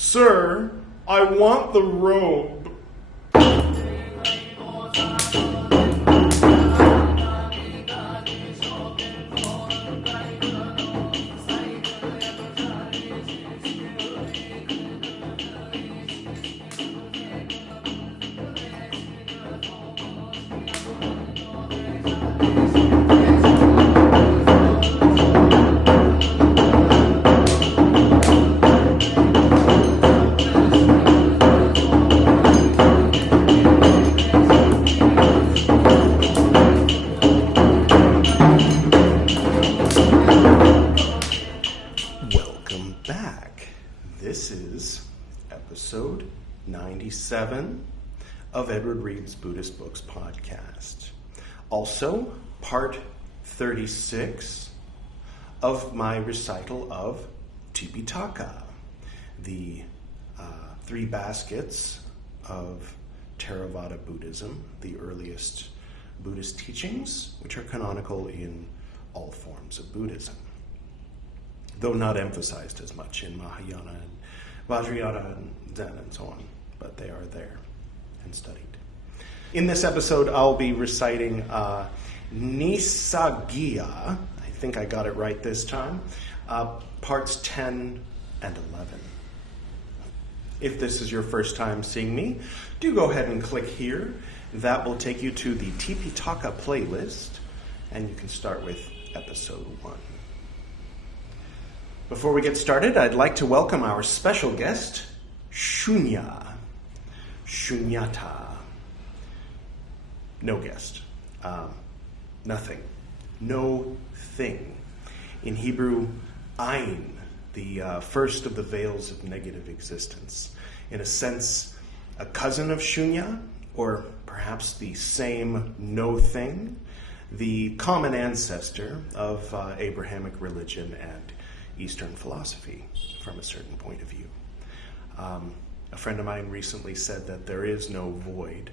Sir, I want the robe. Episode 97 of Edward Reed's Buddhist Books podcast. Also, part 36 of my recital of Tipiṭaka, the three baskets of Theravada Buddhism, the earliest Buddhist teachings, which are canonical in all forms of Buddhism, though not emphasized as much in Mahayana and Vajrayana and Zen and so on, but they are there and studied. In this episode, I'll be reciting Nissaggiya, I think I got it right this time, parts 10 and 11. If this is your first time seeing me, do go ahead and click here. That will take you to the Tipiṭaka playlist, and you can start with episode 1. Before we get started, I'd like to welcome our special guest, Shunya. Shunyata. No guest. Nothing. No thing. In Hebrew, Ain, the first of the veils of negative existence. In a sense, a cousin of Shunya, or perhaps the same no thing, the common ancestor of Abrahamic religion and Eastern philosophy from a certain point of view. A friend of mine recently said that there is no void.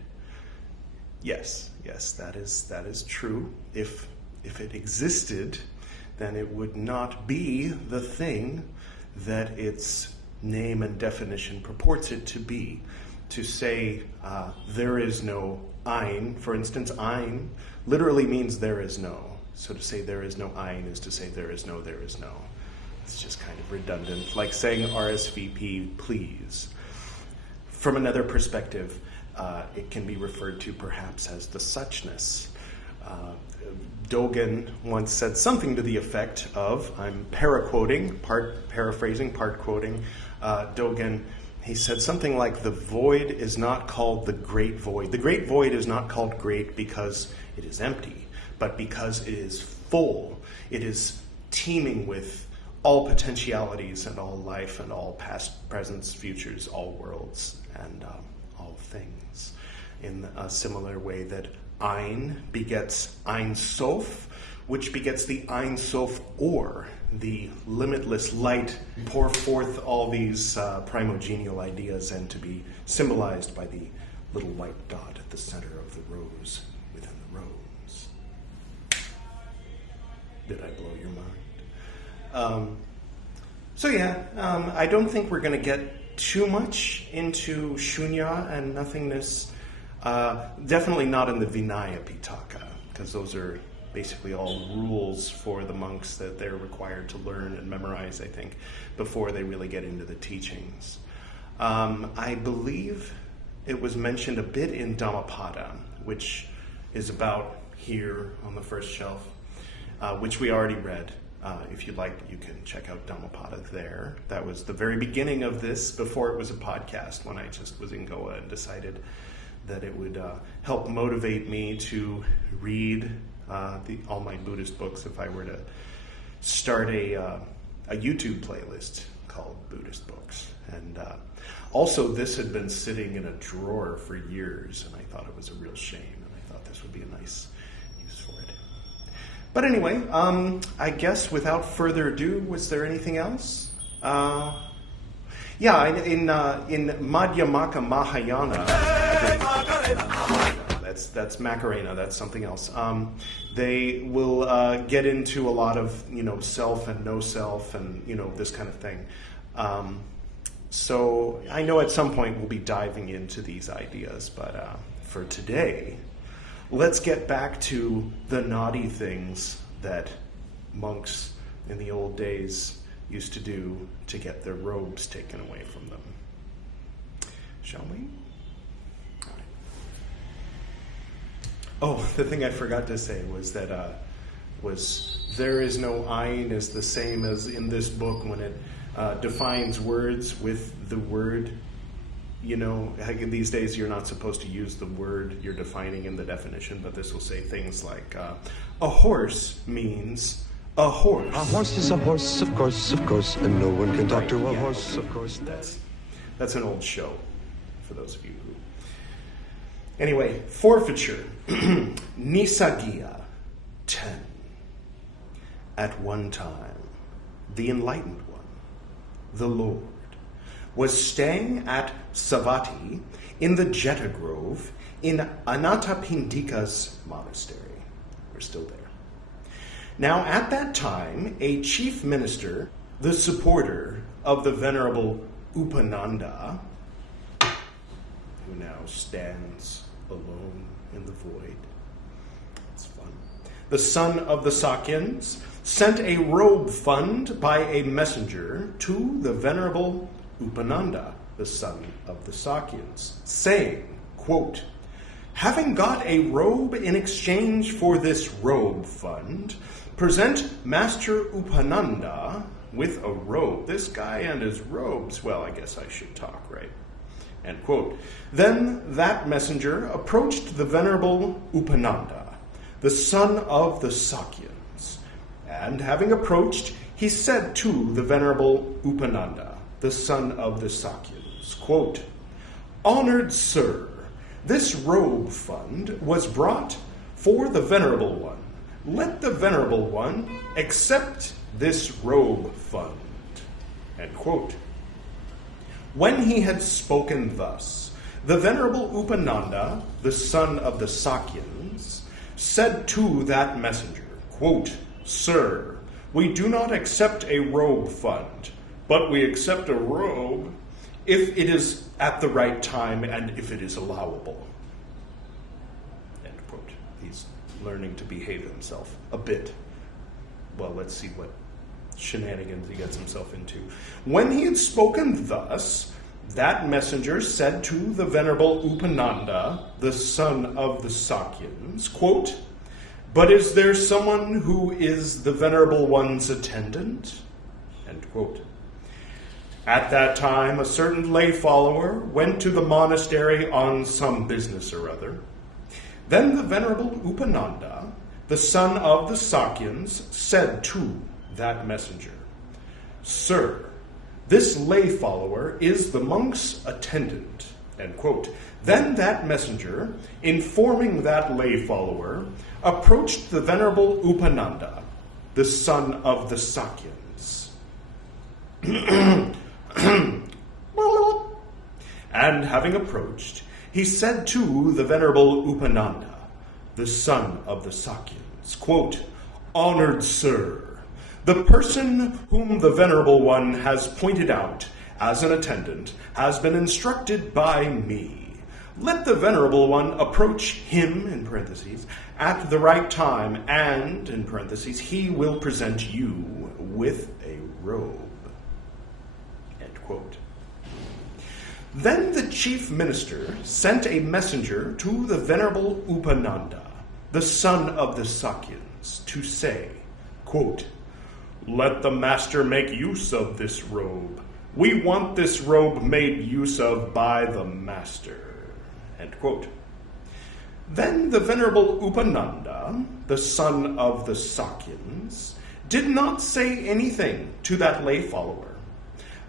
Yes, that is true. If it existed, then it would not be the thing that its name and definition purports it to be. To say there is no Ein, for instance, Ein literally means there is no. So to say there is no Ein is to say there is no. It's just kind of redundant, like saying RSVP, please. From another perspective, it can be referred to perhaps as the suchness. Dogen once said something to the effect of, I'm part paraphrasing, part quoting, Dogen. He said something like, the void is not called the great void. The great void is not called great because it is empty, but because it is full. It is teeming with all potentialities and all life and all past, presents, futures, all worlds and all things. In a similar way that Ein begets Ein Sof, which begets the Ein Sof Or, the limitless light, pour forth all these primogenial ideas and to be symbolized by the little white dot at the center of the rose within the rose. Did I blow your mind? I don't think we're going to get too much into Shunya and nothingness. Definitely not in the Vinaya Piṭaka, because those are basically all rules for the monks that they're required to learn and memorize, I think, before they really get into the teachings. I believe it was mentioned a bit in Dhammapada, which is about here on the first shelf, which we already read. If you'd like, you can check out Dhammapada there. That was the very beginning of this, before it was a podcast, when I just was in Goa and decided that it would help motivate me to read all my Buddhist books if I were to start a YouTube playlist called Buddhist Books. And also, this had been sitting in a drawer for years, and I thought it was a real shame, and I thought this would be a nice use for it. But anyway, I guess without further ado, was there anything else? In Madhyamaka Mahayana, that's Macarena, that's something else. They will get into a lot of, self and no self and, this kind of thing. So I know at some point we'll be diving into these ideas, but for today, let's get back to the naughty things that monks in the old days used to do to get their robes taken away from them. Shall we? All right. Oh, the thing I forgot to say was that there is no ayin is the same as in this book when it defines words with the word. You know, these days you're not supposed to use the word you're defining in the definition, but this will say things like, a horse means a horse. A horse is a horse, of course, and no one can talk to a horse, okay. Of course. That's an old show, for those of you who... Anyway, forfeiture. Nissaggiya 10. At one time, the enlightened one, the Lord, was staying at Savatthi in the Jeta Grove in Anathapindika's monastery. We're still there. Now, at that time, a chief minister, the supporter of the Venerable Upananda, who now stands alone in the void, it's fun, the son of the Sakyans, sent a robe fund by a messenger to the Venerable Upananda, the son of the Sakyans, saying, quote, having got a robe in exchange for this robe fund, present Master Upananda with a robe. This guy and his robes, well, I guess I should talk, right? End quote. Then that messenger approached the Venerable Upananda, the son of the Sakyans, and having approached, he said to the Venerable Upananda, the son of the Sakyans, quote, honored sir, this robe fund was brought for the Venerable One. Let the Venerable One accept this robe fund. End quote. When he had spoken thus, the Venerable Upananda, the son of the Sakyans, said to that messenger, quote, sir, we do not accept a robe fund, but we accept a robe if it is at the right time and if it is allowable. End quote. He's learning to behave himself a bit. Well, let's see what shenanigans he gets himself into. When he had spoken thus, that messenger said to the Venerable Upananda, the son of the Sakyans, quote, but is there someone who is the Venerable One's attendant? End quote. At that time, a certain lay follower went to the monastery on some business or other. Then the Venerable Upananda, the son of the Sakyans, said to that messenger, sir, this lay follower is the monk's attendant. End quote. Then that messenger, informing that lay follower, approached the Venerable Upananda, the son of the Sakyans. And having approached, he said to the Venerable Upananda, the son of the Sakyans, quote, honored sir, the person whom the Venerable One has pointed out as an attendant has been instructed by me. Let the Venerable One approach him, in parentheses, at the right time, and, in parentheses, he will present you with a robe. End quote. Then the chief minister sent a messenger to the Venerable Upananda, the son of the Sakyans, to say, quote, let the master make use of this robe. We want this robe made use of by the master. End quote. Then the Venerable Upananda, the son of the Sakyans, did not say anything to that lay follower.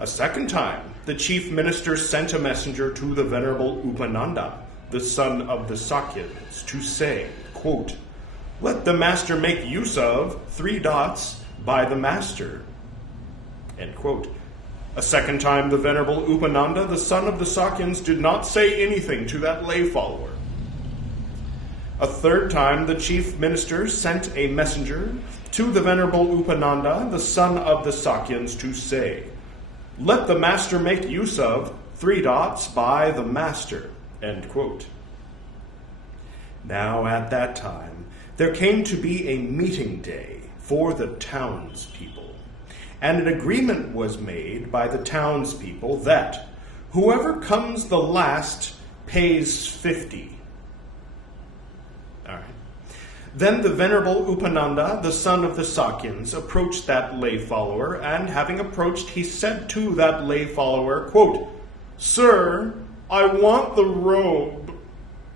A second time, the chief minister sent a messenger to the Venerable Upananda, the son of the Sakyans, to say, quote, let the master make use of ... by the master. End quote. A second time, the Venerable Upananda, the son of the Sakyans, did not say anything to that lay follower. A third time, the chief minister sent a messenger to the Venerable Upananda, the son of the Sakyans, to say, let the master make use of ... by the master, end quote. Now at that time there came to be a meeting day for the townspeople, and an agreement was made by the townspeople that whoever comes the last pays 50. All right. Then the Venerable Upananda, the son of the Sakyans, approached that lay follower, and having approached, he said to that lay follower, quote, Sir, I want the robe,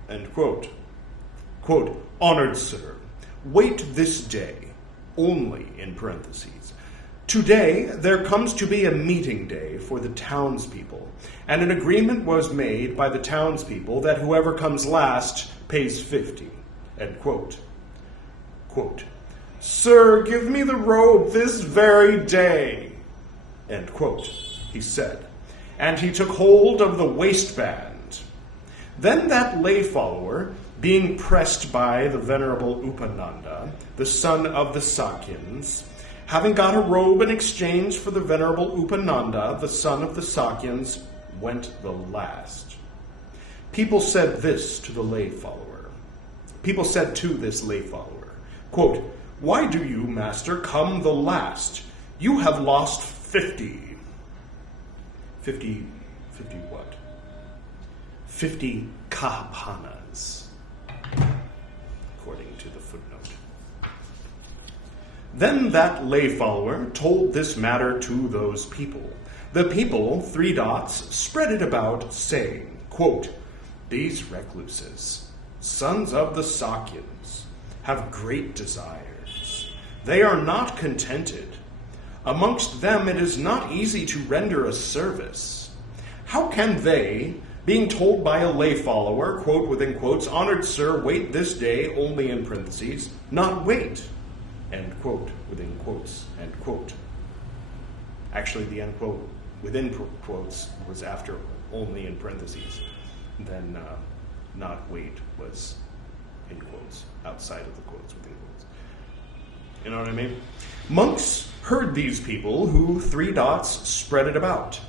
end quote. Quote, Honored sir, wait this day, only in parentheses. Today there comes to be a meeting day for the townspeople, and an agreement was made by the townspeople that whoever comes last pays 50, end quote. Quote, Sir, give me the robe this very day, end quote, he said, and he took hold of the waistband. Then that lay follower, being pressed by the Venerable Upananda, the son of the Sakyans, having got a robe in exchange for the Venerable Upananda, the son of the Sakyans, went the last. People said this to the lay follower. People said to this lay follower, quote, Why do you, master, come the last? You have lost 50. 50 what? 50 kahapanas, according to the footnote. Then that lay follower told this matter to those people. The people, spread it about, saying, quote, These recluses, sons of the Sakyans, have great desires. They are not contented. Amongst them it is not easy to render a service. How can they, being told by a lay follower, quote within quotes, Honored sir, wait this day, only in parentheses, not wait, end quote, within quotes, end quote. Actually, the end quote within quotes was after only in parentheses. Then not wait was in quotes, outside of the quotes, within quotes. You know what I mean? Monks heard these people who spread it about.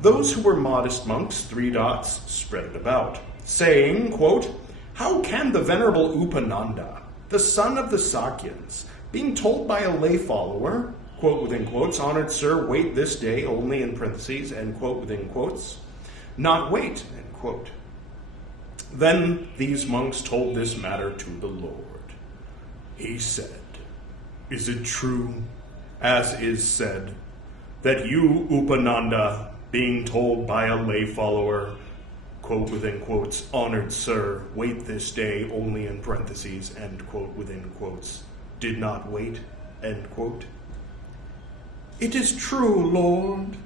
Those who were modest monks, spread it about, saying, quote, How can the Venerable Upananda, the son of the Sakyans, being told by a lay follower, quote within quotes, Honored sir, wait this day, only in parentheses, end quote within quotes, not wait, end quote. Then these monks told this matter to the Lord. He said, Is it true, as is said, that you, Upananda, being told by a lay follower, quote within quotes, Honored sir, wait this day, only in parentheses, end quote within quotes, did not wait, end quote? It is true, Lord.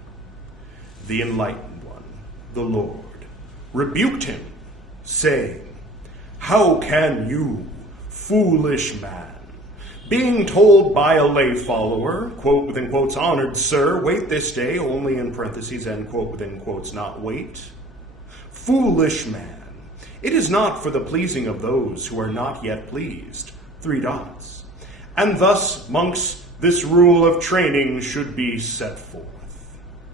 The enlightened one, the Lord, rebuked him, saying, How can you, foolish man, being told by a lay follower, quote within quotes, Honored sir, wait this day, only in parentheses, end quote within quotes, not wait? Foolish man, it is not for the pleasing of those who are not yet pleased, And thus, monks, this rule of training should be set forth.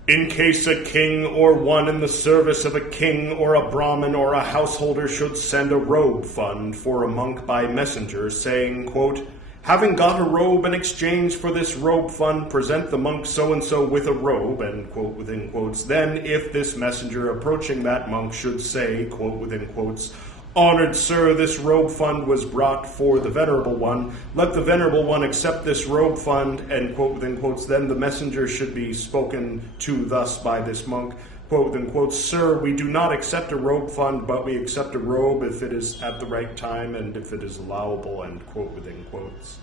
In case a king or one in the service of a king or a Brahmin or a householder should send a robe fund for a monk by messenger, saying, quote, Having got a robe in exchange for this robe fund, present the monk so-and-so with a robe, end quote within quotes. Then if this messenger approaching that monk should say, quote within quotes, Honored sir, this robe fund was brought for the venerable one. Let the venerable one accept this robe fund, end quote within quotes. Then the messenger should be spoken to thus by this monk, quote within quotes, Sir, we do not accept a robe fund, but we accept a robe if it is at the right time and if it is allowable, end quote within quotes.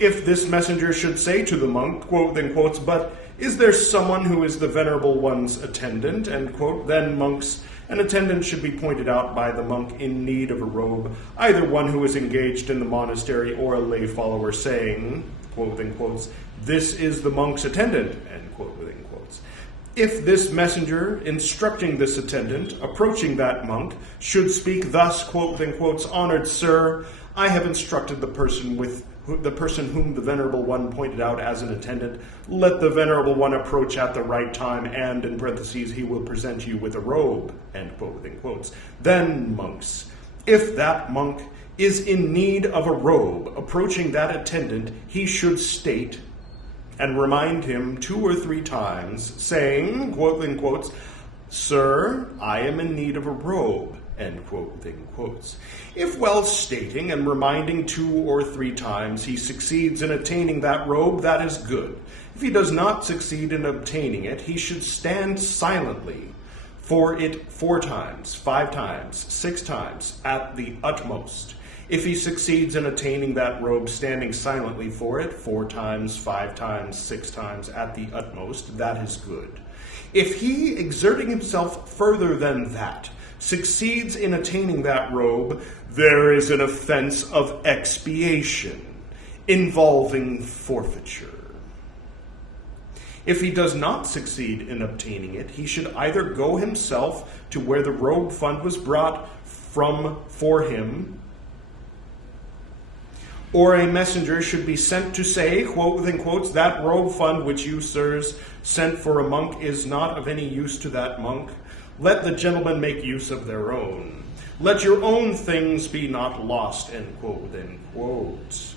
If this messenger should say to the monk, quote within quotes, But is there someone who is the venerable one's attendant, end quote, then monks, an attendant should be pointed out by the monk in need of a robe, either one who is engaged in the monastery or a lay follower, saying, quote within quotes, This is the monk's attendant, end quote within quotes. If this messenger, instructing this attendant, approaching that monk, should speak thus, quote within quotes, Honored sir, I have instructed the person the person whom the Venerable One pointed out as an attendant, let the Venerable One approach at the right time, and, in parentheses, he will present you with a robe, end quote, within quotes. Then, monks, if that monk is in need of a robe, approaching that attendant, he should state and remind him 2 or 3 times, saying, quote, within quotes, "Sir, I am in need of a robe," end quote, within quotes. If while stating and reminding 2 or 3 times he succeeds in attaining that robe, that is good. If he does not succeed in obtaining it, he should stand silently for it 4 times, 5 times, 6 times, at the utmost. If he succeeds in attaining that robe standing silently for it 4 times, 5 times, 6 times, at the utmost, that is good. If he, exerting himself further than that, succeeds in attaining that robe, there is an offense of expiation involving forfeiture. If he does not succeed in obtaining it, he should either go himself to where the robe fund was brought from for him, or a messenger should be sent to say, quote within quotes, "That robe fund which you, sirs, sent for a monk is not of any use to that monk. Let the gentlemen make use of their own. Let your own things be not lost," end quote within quotes.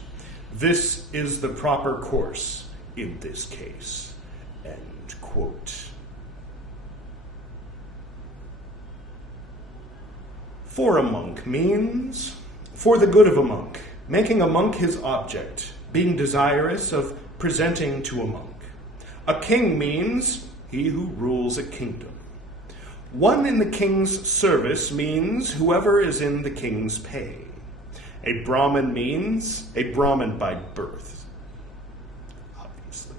This is the proper course in this case, end quote. For a monk means for the good of a monk, making a monk his object, being desirous of presenting to a monk. A king means he who rules a kingdom. One in the king's service means whoever is in the king's pay. A Brahmin means a Brahmin by birth. Obviously,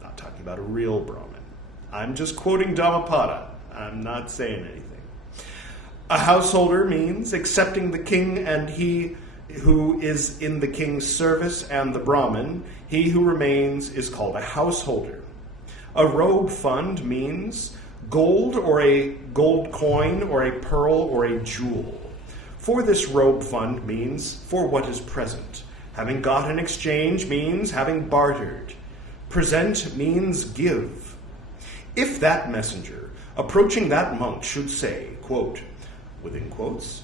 not talking about a real Brahmin. I'm just quoting Dhammapada. I'm not saying anything. A householder means accepting the king and he who is in the king's service and the Brahmin. He who remains is called a householder. A robe fund means gold or a gold coin or a pearl or a jewel. For this robe fund means for what is present. Having got in exchange means having bartered. Present means give. If that messenger, approaching that monk, should say, quote, within quotes,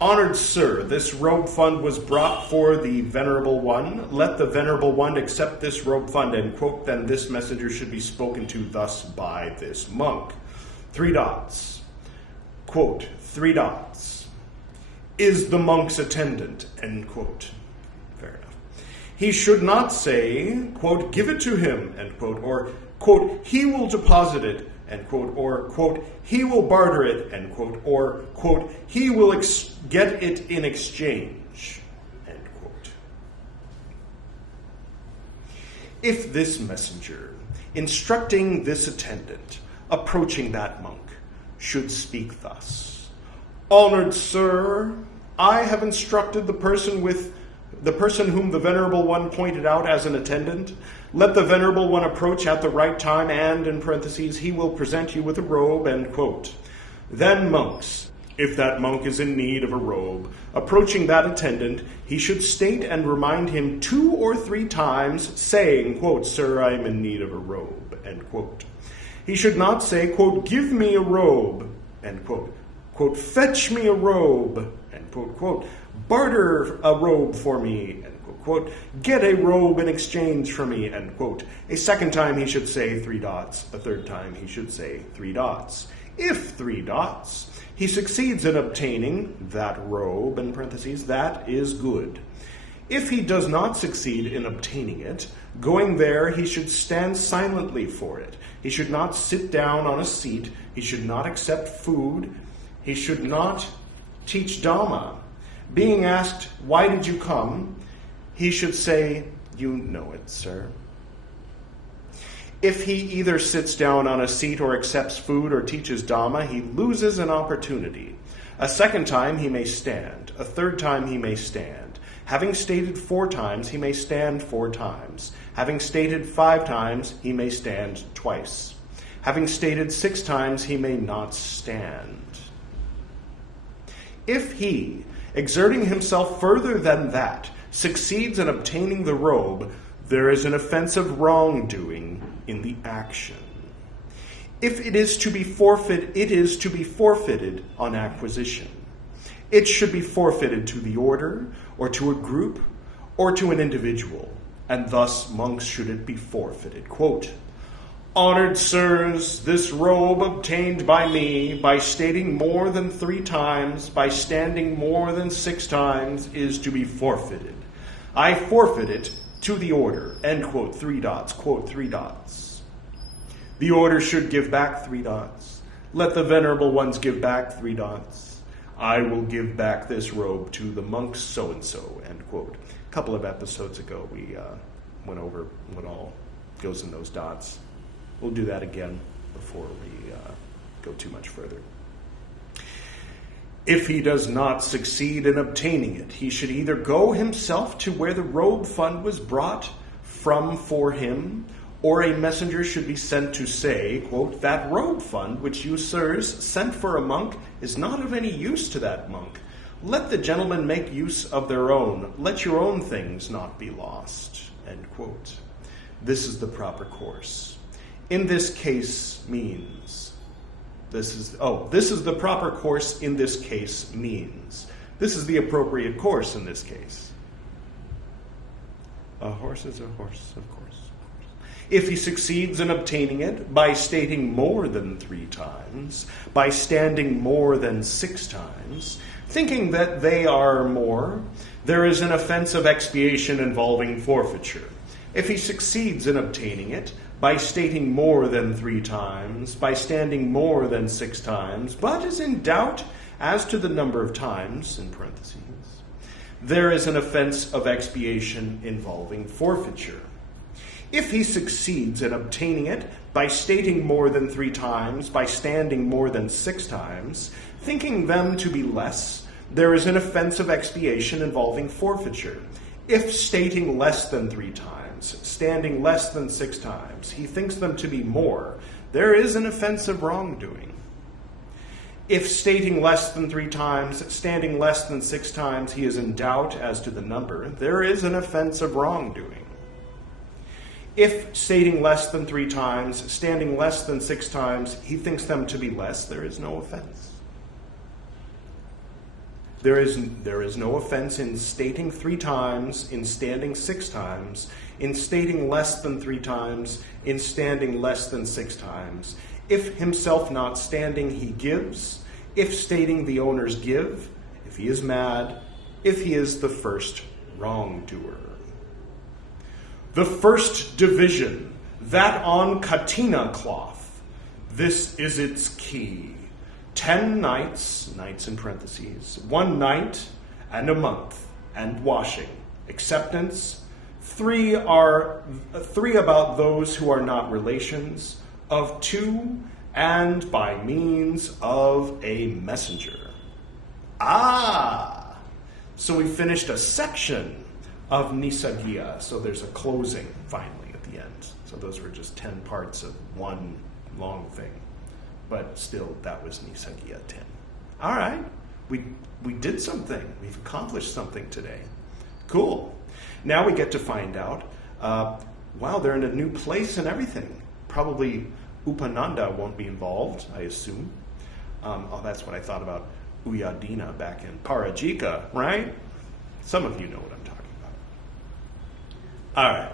"Honored sir, this robe fund was brought for the Venerable One. Let the Venerable One accept this robe fund," end quote, then this messenger should be spoken to thus by this monk. 3 dots. Quote, 3 dots. Is the monk's attendant, end quote. Fair enough. He should not say, quote, "Give it to him," end quote, or, quote, "He will deposit it," end quote, or, quote, "He will barter it," end quote, or, quote, "He will get it in exchange," end quote. If this messenger, instructing this attendant, approaching that monk, should speak thus, "Honored sir, I have instructed the person whom the Venerable One pointed out as an attendant. Let the Venerable One approach at the right time, and, in parentheses, he will present you with a robe," end quote. Then monks, if that monk is in need of a robe, approaching that attendant, he should state and remind him 2 or 3 times, saying, quote, "Sir, I am in need of a robe," end quote. He should not say, quote, "Give me a robe," end quote, quote, "Fetch me a robe," end quote, quote, "Barter a robe for me," end quote, quote, "Get a robe in exchange for me," end quote. A second time he should say 3 dots. A third time he should say 3 dots. If 3 dots, he succeeds in obtaining that robe, in parentheses, that is good. If he does not succeed in obtaining it, going there, he should stand silently for it. He should not sit down on a seat. He should not accept food. He should not teach Dhamma. Being asked, "Why did you come?" he should say, "You know it, sir." If he either sits down on a seat or accepts food or teaches Dhamma, he loses an opportunity. A second time he may stand. A third time he may stand. Having stated 4 times, he may stand 4 times. Having stated 5 times, he may stand twice. Having stated 6 times, he may not stand. If he, exerting himself further than that, succeeds in obtaining the robe, there is an offense of wrongdoing in the action. If it is to be forfeited, it is to be forfeited on acquisition. It should be forfeited to the order, or to a group, or to an individual, and thus monks should it be forfeited. Quote, "Honored sirs, this robe obtained by me by stating more than 3 times, by standing more than 6 times, is to be forfeited. I forfeit it to the order." End quote, 3 dots, quote, 3 dots. The order should give back 3 dots. Let the venerable ones give back 3 dots. I will give back this robe to the monks so-and-so, end quote. A couple of episodes ago, we went over what all goes in those dots. We'll do that again before we go too much further. If he does not succeed in obtaining it, he should either go himself to where the robe fund was brought from for him, or a messenger should be sent to say, quote, "That robe fund which you, sirs, sent for a monk is not of any use to that monk. Let the gentlemen make use of their own. Let your own things not be lost." End quote. This is the proper course. In this case means. This is the proper course in this case means. This is the appropriate course in this case. A horse is a horse, of course. If he succeeds in obtaining it by stating more than 3 times, by standing more than 6 times, thinking that they are more, there is an offense of expiation involving forfeiture. If he succeeds in obtaining it by stating more than 3 times, by standing more than 6 times, but is in doubt as to the number of times, in parentheses, there is an offense of expiation involving forfeiture. If he succeeds in obtaining it by stating more than 3 times, by standing more than 6 times, thinking them to be less, there is an offense of expiation involving forfeiture. If stating less than 3 times, standing less than 6 times, he thinks them to be more, there is an offense of wrongdoing. If stating less than 3 times, standing less than 6 times, he is in doubt as to the number, there is an offense of wrongdoing. If stating less than 3 times, standing less than 6 times, he thinks them to be less, there is no offense. There is no offense in stating 3 times, in standing 6 times, in stating less than 3 times, in standing less than 6 times. If himself not standing, he gives. If stating, the owners give. If he is mad, if he is the first wrongdoer. The first division, that on katina cloth, this is its key. 10 nights, nights in parentheses, 1 night and a month, and washing. Acceptance, 3 about those who are not relations, of 2, and by means of a messenger. So we finished a section of Nissaggiya, so there's a closing finally at the end. So those were just 10 parts of one long thing. But still, that was Nissaggiya 10. All right, we did something. We've accomplished something today. Cool. Now we get to find out, wow, they're in a new place and everything. Probably Upananda won't be involved, I assume. That's what I thought about Uyadina back in Parajika, right? Some of you know what I'm talking about. All right.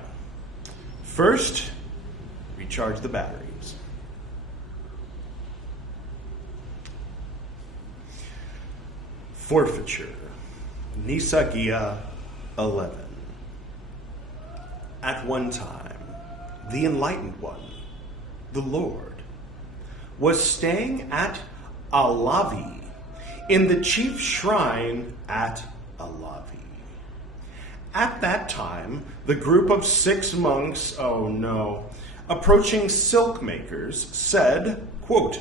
First, recharge the batteries. Forfeiture. Nissaggiya 11. At one time, the Enlightened One, the Lord, was staying at Alavi, in the chief shrine at Alavi. At that time, the group of 6 monks, approaching silk makers, said, quote,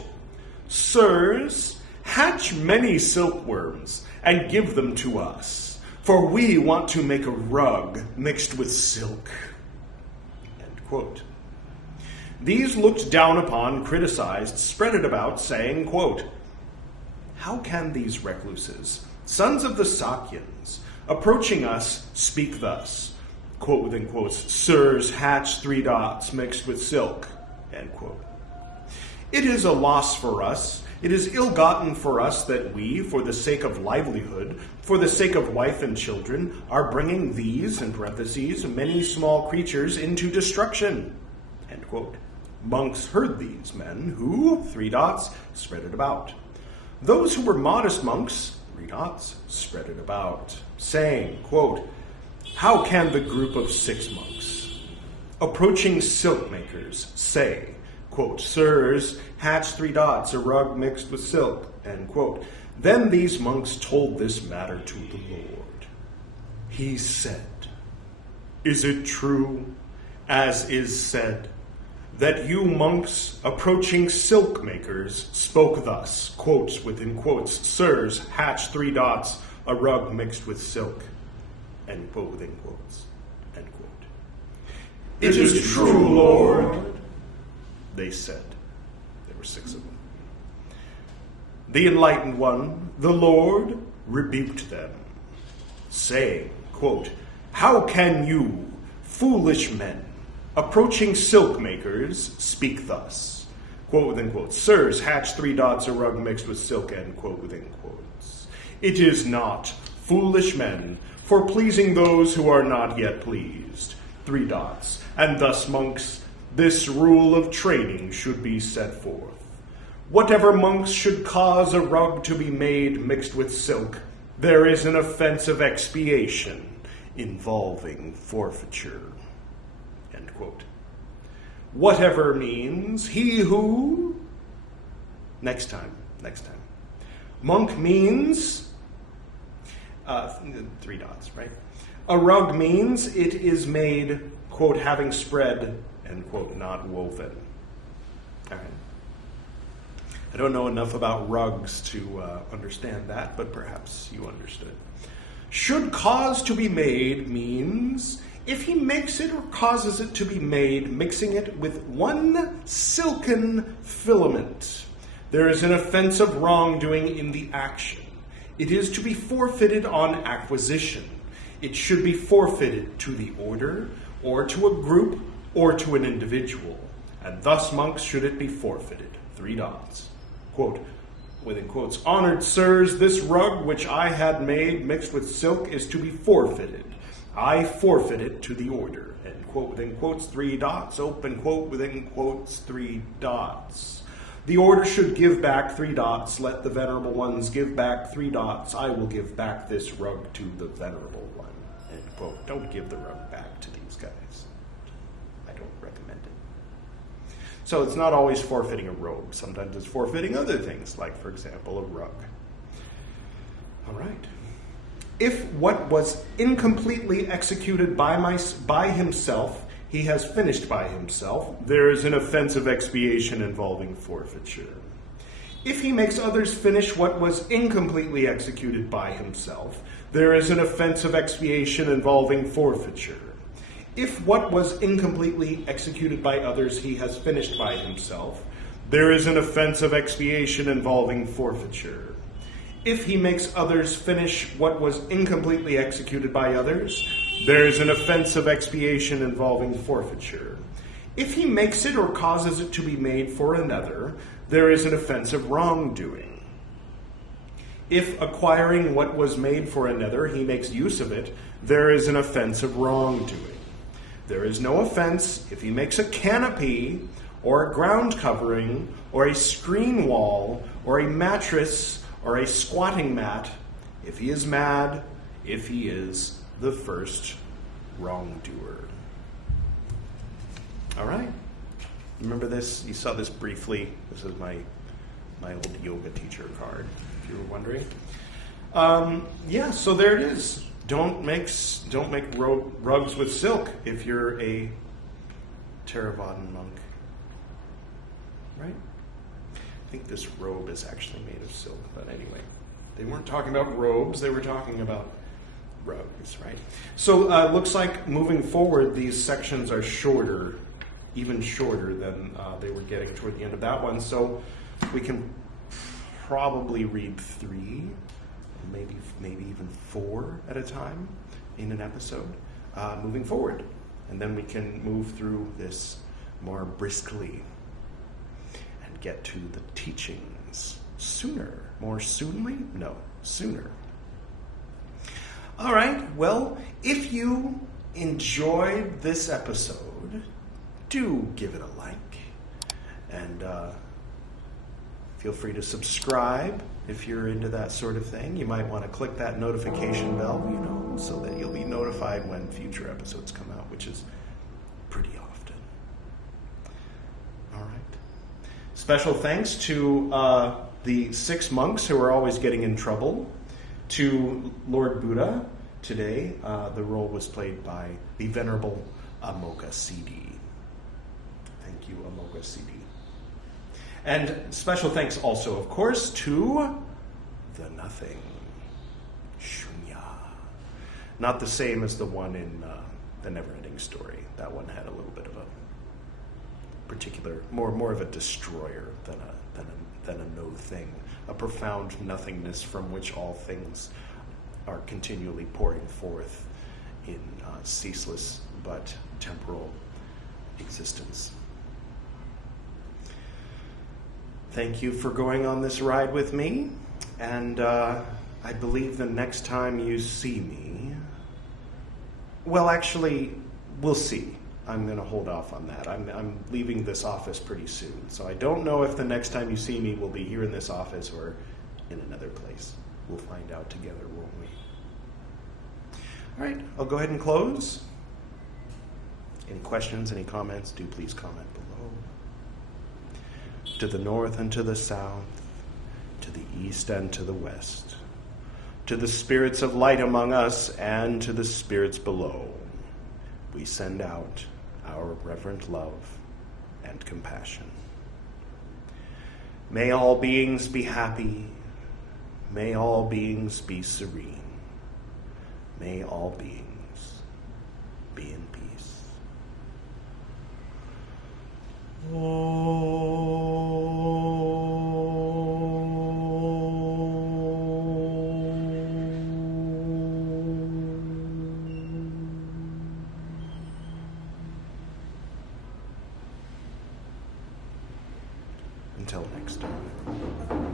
"Sirs, hatch many silkworms and give them to us, for we want to make a rug mixed with silk." End quote. These looked down upon, criticized, spread it about, saying, quote, "How can these recluses, sons of the Sakyans, Approaching us, speak thus, quote within quotes, sirs, hatch 3 dots mixed with silk, end quote. It is a loss for us, it is ill-gotten for us that we, for the sake of livelihood, for the sake of wife and children, are bringing these, in parentheses, many small creatures into destruction, end quote. Monks heard these men who, 3 dots, spread it about. Those who were modest monks, 3 dots, spread it about, saying, quote, how can the group of 6 monks, approaching silk makers, say, quote, sirs, hatch 3 dots, a rug mixed with silk, end quote. Then these monks told this matter to the Lord. He said, is it true, as is said, that you monks, approaching silk makers, spoke thus, quotes within quotes, sirs, hatch 3 dots, a rug mixed with silk, end quote within quotes, end quote. It is true, Lord, they said. There were 6 of them. The enlightened one, the Lord, rebuked them, saying, quote, how can you, foolish men, approaching silk makers, speak thus, quote within quotes, sirs, hatch 3 dots, a rug mixed with silk, end quote within quotes. It is not, foolish men, for pleasing those who are not yet pleased, 3 dots, and thus, monks, this rule of training should be set forth. Whatever monks should cause a rug to be made mixed with silk, there is an offense of expiation involving forfeiture. End quote. Whatever means he who... Next time. Monk means... 3 dots, right? A rug means it is made, quote, having spread, end quote, not woven. All right. I don't know enough about rugs to understand that, but perhaps you understood. Should cause to be made means if he makes it or causes it to be made, mixing it with 1 silken filament, there is an offense of wrongdoing in the action. It is to be forfeited on acquisition. It should be forfeited to the order, or to a group, or to an individual. And thus, monks, should it be forfeited. 3 dots. Quote, within quotes, honored sirs, this rug which I had made mixed with silk is to be forfeited. I forfeit it to the order. End quote, within quotes, 3 dots. Open quote, within quotes, 3 dots. The order should give back 3 dots. Let the venerable ones give back 3 dots. I will give back this rug to the venerable one. End quote. Don't give the rug back to these guys. I don't recommend it. So it's not always forfeiting a robe. Sometimes it's forfeiting other things, like, for example, a rug. All right. If what was incompletely executed by himself, he has finished by himself, there is an offense of expiation involving forfeiture. If he makes others finish what was incompletely executed by himself, there is an offense of expiation involving forfeiture. If what was incompletely executed by others he has finished by himself, there is an offense of expiation involving forfeiture. If he makes others finish what was incompletely executed by others, there is an offense of expiation involving forfeiture. If he makes it or causes it to be made for another, there is an offense of wrongdoing. If acquiring what was made for another, he makes use of it, there is an offense of wrongdoing. There is no offense if he makes a canopy, or a ground covering, or a screen wall, or a mattress, or a squatting mat, if he is mad, if he is the first wrongdoer. All right. Remember this? You saw this briefly. This is my old yoga teacher card, if you were wondering. So there it is. Don't make rugs with silk if you're a Theravadan monk. Right? I think this robe is actually made of silk, but anyway. They weren't talking about robes, they were talking about rugs, right? So looks like moving forward, these sections are shorter, even shorter than they were getting toward the end of that one. So we can probably read 3 and maybe even 4 at a time in an episode, moving forward. And then we can move through this more briskly and get to the teachings sooner. More soonly? No, sooner. All right, well, if you enjoyed this episode, do give it a like. And feel free to subscribe if you're into that sort of thing. You might want to click that notification bell, so that you'll be notified when future episodes come out, which is pretty often. All right. Special thanks to the 6 monks who are always getting in trouble. To Lord Buddha today, the role was played by the Venerable Amoga CD. Thank you, Amoga CD. And special thanks also, of course, to the Nothing, Shunya. Not the same as the one in The Never-Ending Story. That one had a little bit of a particular, more of a destroyer than a no thing, a profound nothingness from which all things are continually pouring forth in ceaseless but temporal existence. Thank you for going on this ride with me, and I believe the next time you see me, well, actually, we'll see. I'm going to hold off on that. I'm leaving this office pretty soon, so I don't know if the next time you see me will be here in this office or in another place. We'll find out together, won't we? All right, I'll go ahead and close. Any questions, any comments, do please comment below. To the north and to the south, to the east and to the west, to the spirits of light among us and to the spirits below, we send out our reverent love and compassion. May all beings be happy. May all beings be serene. May all beings be in peace. Until next time.